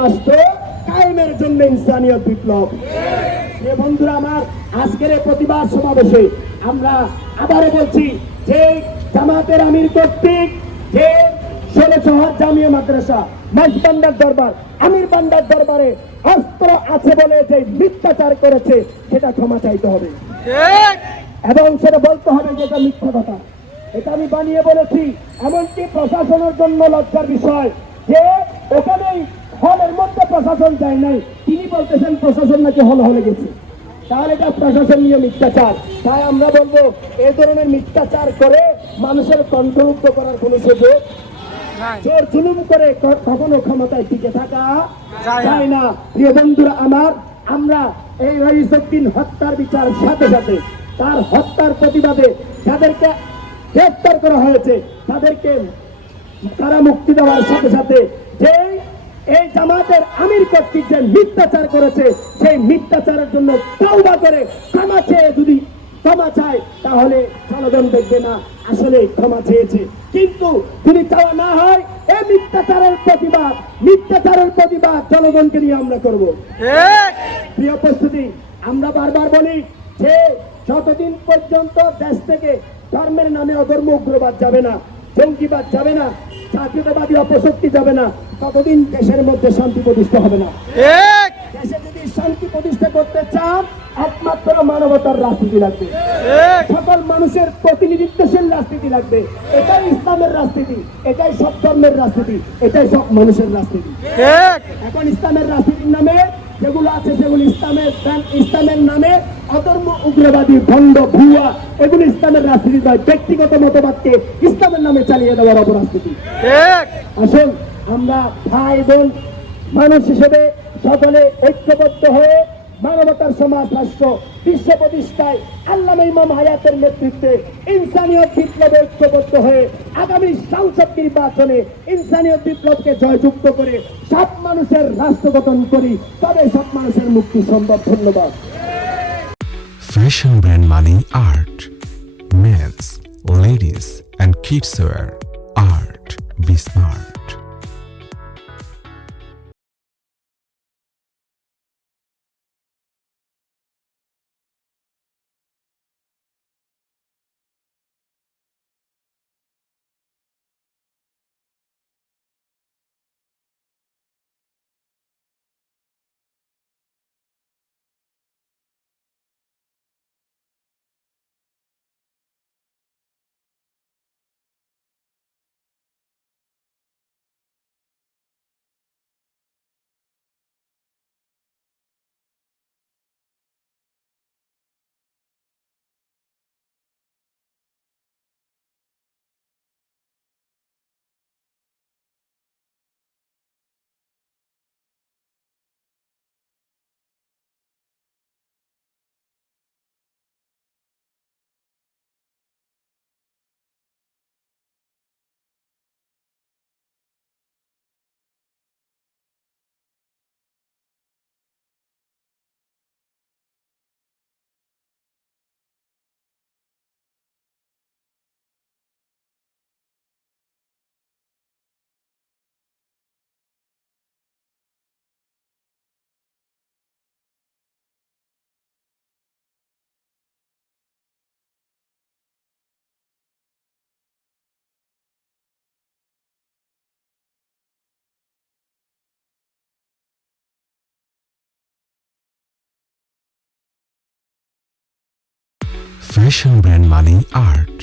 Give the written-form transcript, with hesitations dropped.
রাষ্ট্র কায়েমের জন্য ইনসানিয়ত বিপ্লব। বন্ধুরা আমার, আজকের এই প্রতিবাদ সমাবেশে আমরা আবারও বলছি যে জামাতের আমির কর্তৃক যে 16 শহর জামিয়া মাদ্রাসা মাঝবান্ডার দরবার আমির বান্ডার দরবারে অস্ত্র আছে বলে যে মিথ্যাচার করেছে সেটা ক্ষমা চাইতে হবে এবং সেটা বলতে হবে যে এটা মিথ্যা কথা। এটা আমি বানিয়ে বলেছি। এমনকি প্রশাসনের জন্য লজ্জার বিষয় যে ওখানেই হলের মধ্যে প্রশাসন যায় নাই, তিনি বলতেছেন প্রশাসন নাকি হলে গেছে। তাহলে এটা প্রশাসন নিয়ে মিথ্যাচার। তাই আমরা বলবো এই ধরনের মিথ্যাচার করে মানুষের কণ্ঠরুদ্ধ করার কোন সুযোগ, জোর জুলুম করে কখনো ক্ষমতায় টিকে থাকা যায় না। প্রিয় বন্ধুরা আমার, আমরা এই রইসউদ্দিন হত্যার বিচার সাথে সাথে তার হত্যার প্রতিবাদে যাদেরকে গ্রেফতার করা হয়েছে তাদেরকে তারা মুক্তি দেওয়ার সাথে সাথে যে এই জামাতের আমির কর্তৃক যে মিথ্যাচার করেছে সেই মিথ্যাচারের জন্য তওবা করে ক্ষমা চেয়ে যদি ক্ষমা চায় তাহলে জনগণ দেখবে না আসলে ক্ষমা চেয়েছে। কিন্তু যদি চাওয়া না হয় এই মিথ্যাচারের প্রতিবাদ জনগণকে নিয়ে আমরা করব। প্রিয় উপস্থিতি, আমরা বারবার বলি যে যতদিন পর্যন্ত দেশ থেকে ধর্মের নামে অধর্ম উগ্রবাদ যাবে না, জঙ্গিবাদ যাবে না, জাতীয়তাবাদী অপশক্তি যাবে না, ততদিন দেশের মধ্যে শান্তি প্রতিষ্ঠা হবে না। দেশে যদি শান্তি প্রতিষ্ঠা করতে চান একমাত্র মানবতার রাজনীতি লাগবে, সকল মানুষের প্রতিনিধিত্বশীল রাজনীতি লাগবে। এটাই ইসলামের রাজনীতি, এটাই সব ধর্মের রাজনীতি, এটাই সব মানুষের রাজনীতি। এখন ইসলামের রাজনীতির নামে যেগুলো আছে সেগুলো ইসলামের নামে অধর্ম উগ্রবাদী ভণ্ড ভুয়া এগুলো ইসলামের রাজনীতি নয়, ব্যক্তিগত মতবাদকে ইসলামের নামে চালিয়ে দেওয়ার অপরাজনীতি। আসুন আমরা ভাই বোন মানুষ হিসেবে সকলে ঐক্যবদ্ধ হয়ে মানবতার সমাজ রাষ্ট্র বিশ্ব প্রতিষ্ঠায় আল্লামা ইমাম হায়াতের নেতৃত্বে ইনসানিয়ত বিপ্লবে ঐক্যবদ্ধ হয়ে আগামী সংসদ নির্বাচনে ইনসানিয়ত বিপ্লবকে জয়যুক্ত করে সব মানুষের রাষ্ট্র গঠন করি, তবে সব মানুষের মুক্তি সম্ভব। ধন্যবাদ। Fashion brand money art, men's, ladies and kids wear art. Be smart. Fashion brand money art.